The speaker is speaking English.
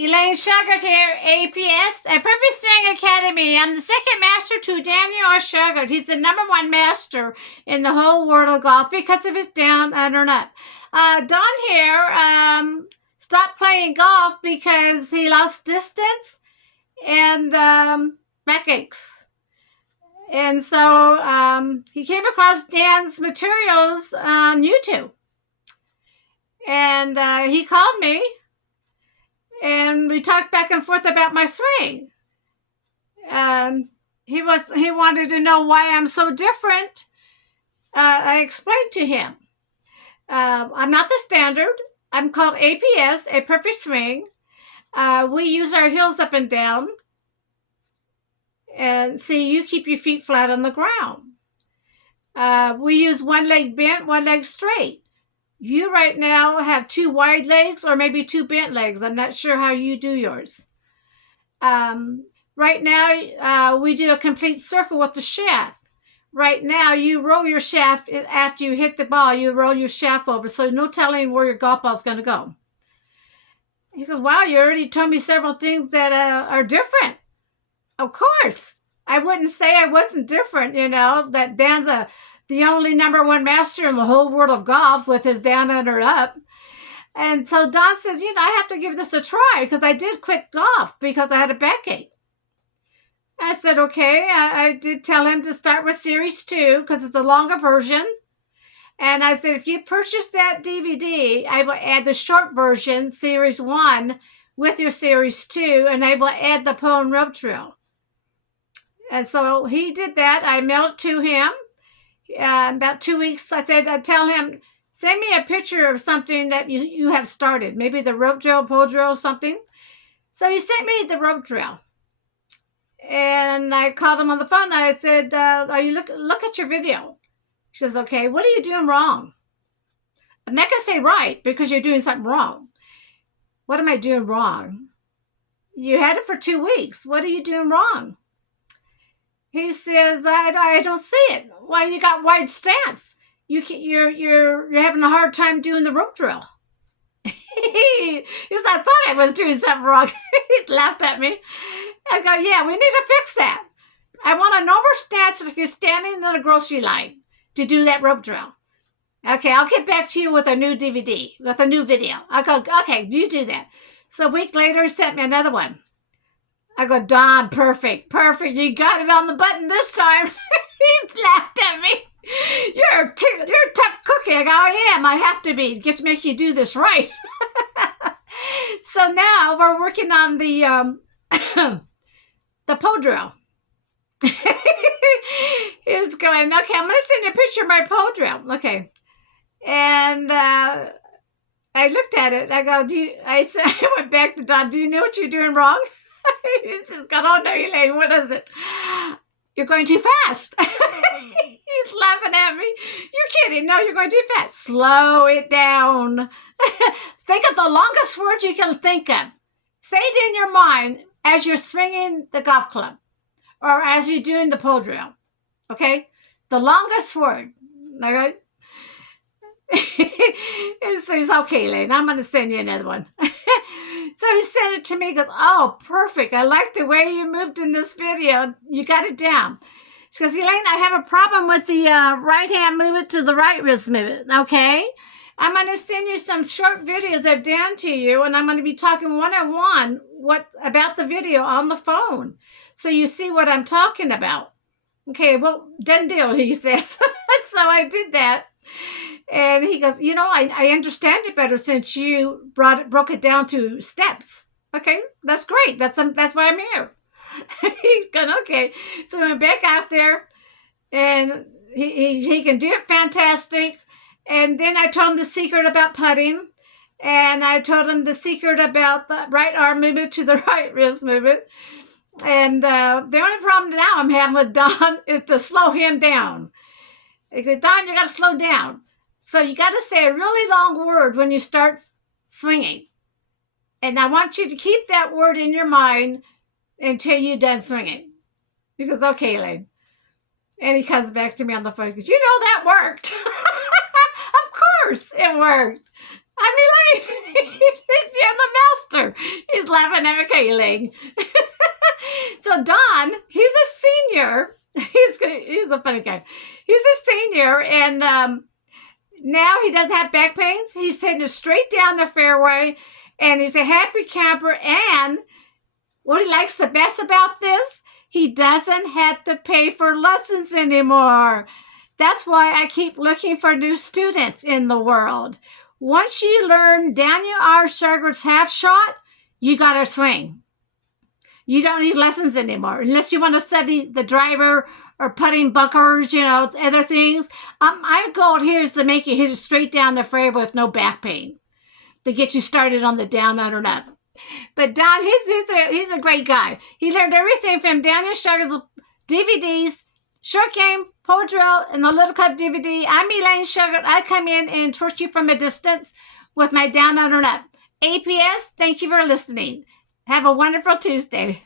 Elaine Shauger here, APS, at Purpose String Academy. I'm the second master to Daniel R. Shauger. He's the #1 master in the whole world of golf because of his down, under, and up. Don here stopped playing golf because he lost distance and backaches. And so he came across Dan's materials on YouTube. And he called me. And we talked back and forth about my swing. He wanted to know why I'm so different. I explained to him. I'm not the standard. I'm called APS, a perfect swing. We use our heels up and down. And see, you keep your feet flat on the ground. We use one leg bent, one leg straight. You right now have 2 wide legs or maybe 2 bent legs. I'm not sure how you do yours. Right now, we do a complete circle with the shaft. Right now, you roll your shaft after you hit the ball. You roll your shaft over, so no telling where your golf ball is going to go. He goes, wow, you already told me several things that are different. Of course. I wouldn't say I wasn't different, you know, that Dan's the only #1 master in the whole world of golf with his down, under, up. And so Don says, you know, I have to give this a try because I did quit golf because I had a backache. I said, okay. I did tell him to start with Series 2 because it's a longer version. And I said, if you purchase that DVD, I will add the short version, Series 1, with your Series 2, and I will add the pull and rope drill. And so he did that. I mailed it to him. About 2 weeks, I said, I'd tell him, send me a picture of something that you have started. Maybe the rope drill, pull drill, something. So he sent me the rope drill. And I called him on the phone. I said, look at your video. He says, okay, what are you doing wrong? I'm not going to say right because you're doing something wrong. What am I doing wrong? You had it for 2 weeks. What are you doing wrong? He says, I don't see it. Why, you got wide stance. You're having a hard time doing the rope drill. He said, I thought I was doing something wrong. He's laughed at me. I go, yeah, we need to fix that. I want a normal stance if you're standing in the grocery line to do that rope drill. Okay, I'll get back to you with a new DVD, with a new video. I go, okay, you do that. So a week later, he sent me another one. I go, Don, perfect. You got it on the button this time. He laughed at me. You're a tough cookie. I go, I am. I have to be. Get to make you do this right. So now we're working on the pull drill. He's going, okay, I'm going to send you a picture of my pull drill. Okay. And I looked at it. I go, I went back to Don, do you know what you're doing wrong? He says, oh no, Elaine, what is it? You're going too fast. He's laughing at me. You're kidding. No, you're going too fast. Slow it down. Think of the longest words you can think of. Say it in your mind as you're swinging the golf club or as you're doing the pull drill. Okay? The longest word. All right? And so he's, okay, Elaine, I'm going to send you another one. So he sent it to me. He goes, oh, perfect. I like the way you moved in this video. You got it down. She goes, Elaine, I have a problem with the right hand movement to the right wrist movement. Okay? I'm going to send you some short videos I've done to you, and I'm going to be talking one-on-one about the video on the phone so you see what I'm talking about. Okay, well, done deal, he says. So I did that. And he goes, you know, I understand it better since you broke it down to steps. Okay, that's great. That's why I'm here. He's going, okay. So we went back out there, and he can do it fantastic. And then I told him the secret about putting, and I told him the secret about the right arm movement to the right wrist movement. And the only problem now I'm having with Don is to slow him down. He goes, Don, you got to slow down. So you got to say a really long word when you start swinging. And I want you to keep that word in your mind until you're done swinging. He goes, okay, Elaine. And he comes back to me on the phone. He goes, you know, that worked. Of course it worked. I'm Elaine. You're the master. He's laughing at Elaine. So Don, he's a senior. He's a funny guy. He's a senior, and now he doesn't have back pains. He's heading straight down the fairway, and he's a happy camper. And what he likes the best about this, he doesn't have to pay for lessons anymore. That's why I keep looking for new students in the world. Once you learn Daniel R. Shauger's half shot, you got to swing. You don't need lessons anymore, unless you want to study the driver or putting bunkers, other things. My goal here is to make you hit it straight down the fairway with no back pain, to get you started on the down, under, and up. But Don, he's a great guy. He learned everything from Daniel Shauger's DVDs, Short Game, Pole Drill, and the Little Club DVD. I'm Elaine Shauger. I come in and torch you from a distance with my down, under, and up. APS, thank you for listening. Have a wonderful Tuesday.